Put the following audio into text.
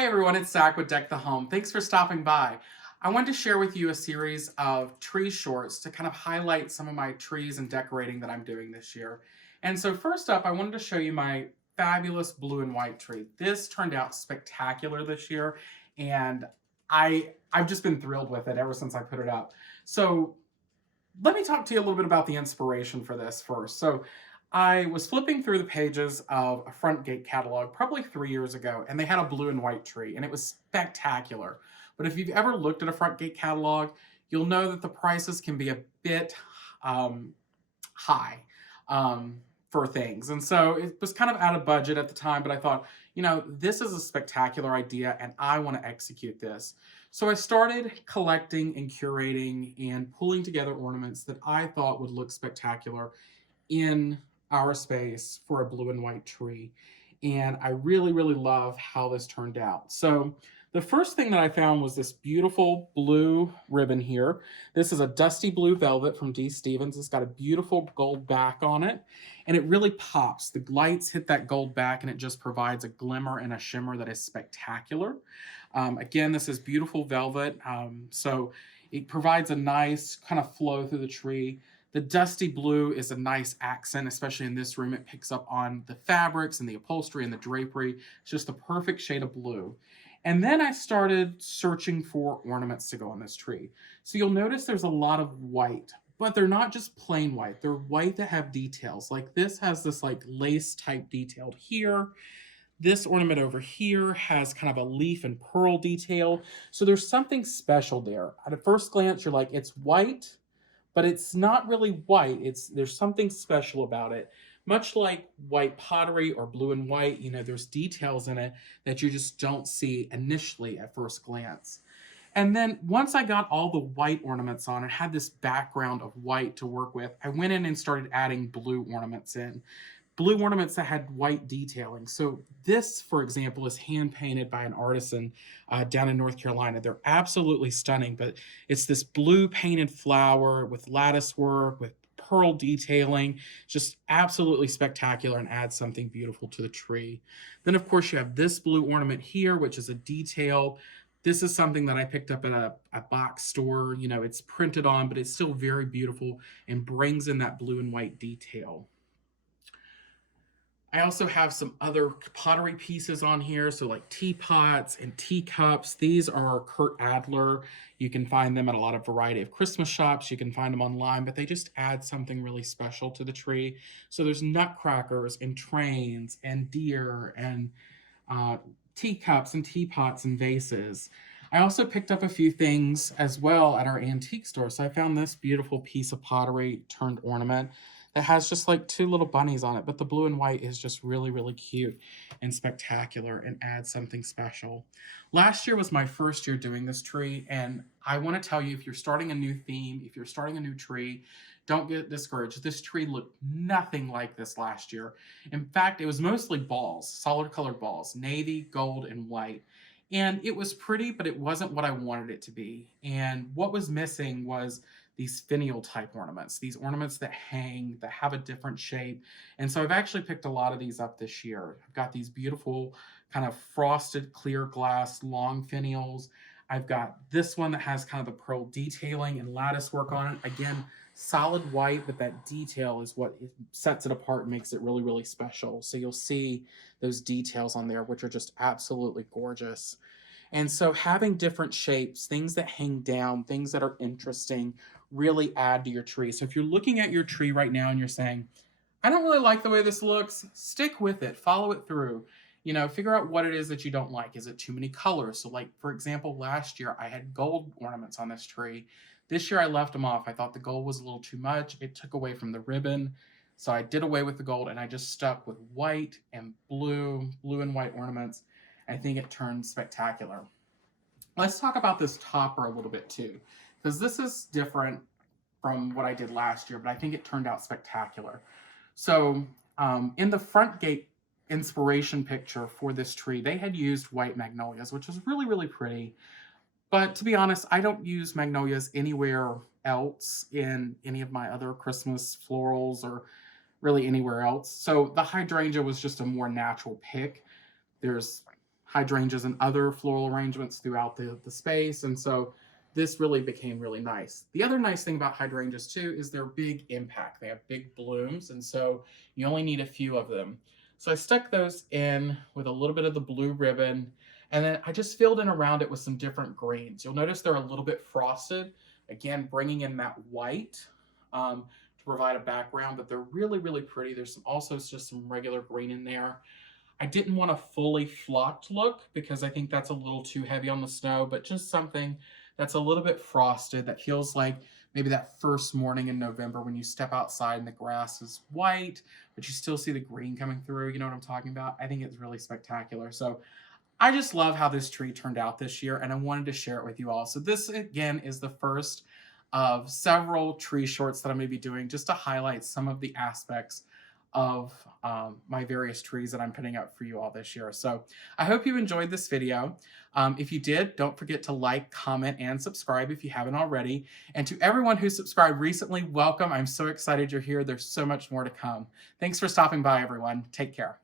Hi everyone, it's Zach with Deck the Home. Thanks for stopping by. I wanted to share with you a series of tree shorts to kind of highlight some of my trees and decorating that I'm doing this year. And so first up, I wanted to show you my fabulous blue and white tree. This turned out spectacular this year, and I've just been thrilled with it ever since I put it up. So let me talk to you a little bit about the inspiration for this first. So I was flipping through the pages of a Front Gate catalog probably 3 years ago, and they had a blue and white tree, and it was spectacular. But if you've ever looked at a Front Gate catalog, you'll know that the prices can be a bit um, high for things. And so it was kind of out of budget at the time, but I thought, this is a spectacular idea, and I want to execute this. So I started collecting and curating and pulling together ornaments that I thought would look spectacular in our space for a blue and white tree. And I really, really love how this turned out. So the first thing that I found was this beautiful blue ribbon here. This is a dusty blue velvet from D. Stevens. It's got a beautiful gold back on it, and it really pops. The lights hit that gold back, and it just provides a glimmer and a shimmer that is spectacular. Again, this is beautiful velvet, so it provides a nice kind of flow through the tree. The dusty blue is a nice accent, especially in this room. It picks up on the fabrics and the upholstery and the drapery. It's just the perfect shade of blue. And then I started searching for ornaments to go on this tree. So you'll notice there's a lot of white, but they're not just plain white. They're white that have details. Like this has this like lace type detailed here. This ornament over here has kind of a leaf and pearl detail. So there's something special there. At a first glance, you're like, it's white, but it's not really white. There's something special about it. Much like white pottery or blue and white, there's details in it that you just don't see initially at first glance. And then once I got all the white ornaments on and had this background of white to work with, I went in and started adding blue ornaments in. Blue ornaments that had white detailing. So this, for example, is hand painted by an artisan down in North Carolina. They're absolutely stunning, but it's this blue painted flower with lattice work, with pearl detailing, just absolutely spectacular and adds something beautiful to the tree. Then, of course, you have this blue ornament here, which is a detail. This is something that I picked up at a box store. It's printed on, but it's still very beautiful and brings in that blue and white detail. I also have some other pottery pieces on here, so like teapots and teacups. These are Kurt Adler. You can find them at a lot of variety of Christmas shops. You can find them online, but they just add something really special to the tree. So there's nutcrackers and trains and deer and teacups and teapots and vases. I also picked up a few things as well at our antique store. So I found this beautiful piece of pottery turned ornament that has just like two little bunnies on it, but the blue and white is just really, really cute and spectacular and adds something special. Last year was my first year doing this tree, and I want to tell you, if you're starting a new theme, if you're starting a new tree, don't get discouraged. This tree looked nothing like this last year. In fact, it was mostly balls, solid colored balls, navy, gold, and white. And it was pretty, but it wasn't what I wanted it to be. And what was missing was these finial type ornaments, these ornaments that hang, that have a different shape. And so I've actually picked a lot of these up this year. I've got these beautiful kind of frosted clear glass long finials. I've got this one that has kind of the pearl detailing and lattice work on it. Again, solid white, but that detail is what sets it apart and makes it really, really special. So you'll see those details on there, which are just absolutely gorgeous. And so having different shapes, things that hang down, things that are interesting, really add to your tree. So if you're looking at your tree right now and you're saying, I don't really like the way this looks, stick with it, follow it through. Figure out what it is that you don't like. Is it too many colors? So like, for example, last year I had gold ornaments on this tree. This year I left them off. I thought the gold was a little too much. It took away from the ribbon. So I did away with the gold and I just stuck with white and blue and white ornaments. I think it turned spectacular. Let's talk about this topper a little bit too, because this is different from what I did last year, but I think it turned out spectacular. So in the Front Gate inspiration picture for this tree, they had used white magnolias, which was really, really pretty. But to be honest, I don't use magnolias anywhere else in any of my other Christmas florals or really anywhere else. So the hydrangea was just a more natural pick. There's hydrangeas and other floral arrangements throughout the space. And so this really became really nice. The other nice thing about hydrangeas too is their big impact. They have big blooms, and so you only need a few of them. So I stuck those in with a little bit of the blue ribbon, and then I just filled in around it with some different greens. You'll notice they're a little bit frosted, again, bringing in that white to provide a background, but they're really, really pretty. There's also just some regular green in there. I didn't want a fully flocked look because I think that's a little too heavy on the snow, but just something that's a little bit frosted that feels like maybe that first morning in November when you step outside and the grass is white, but you still see the green coming through. You know what I'm talking about? I think it's really spectacular. So I just love how this tree turned out this year, and I wanted to share it with you all. So this, again, is the first of several tree shorts that I'm going to be doing just to highlight some of the aspects of my various trees that I'm putting up for you all this year. So I hope you enjoyed this video. If you did, don't forget to like, comment, and subscribe if you haven't already. And to everyone who subscribed recently, welcome. I'm so excited you're here. There's so much more to come. Thanks for stopping by, everyone. Take care.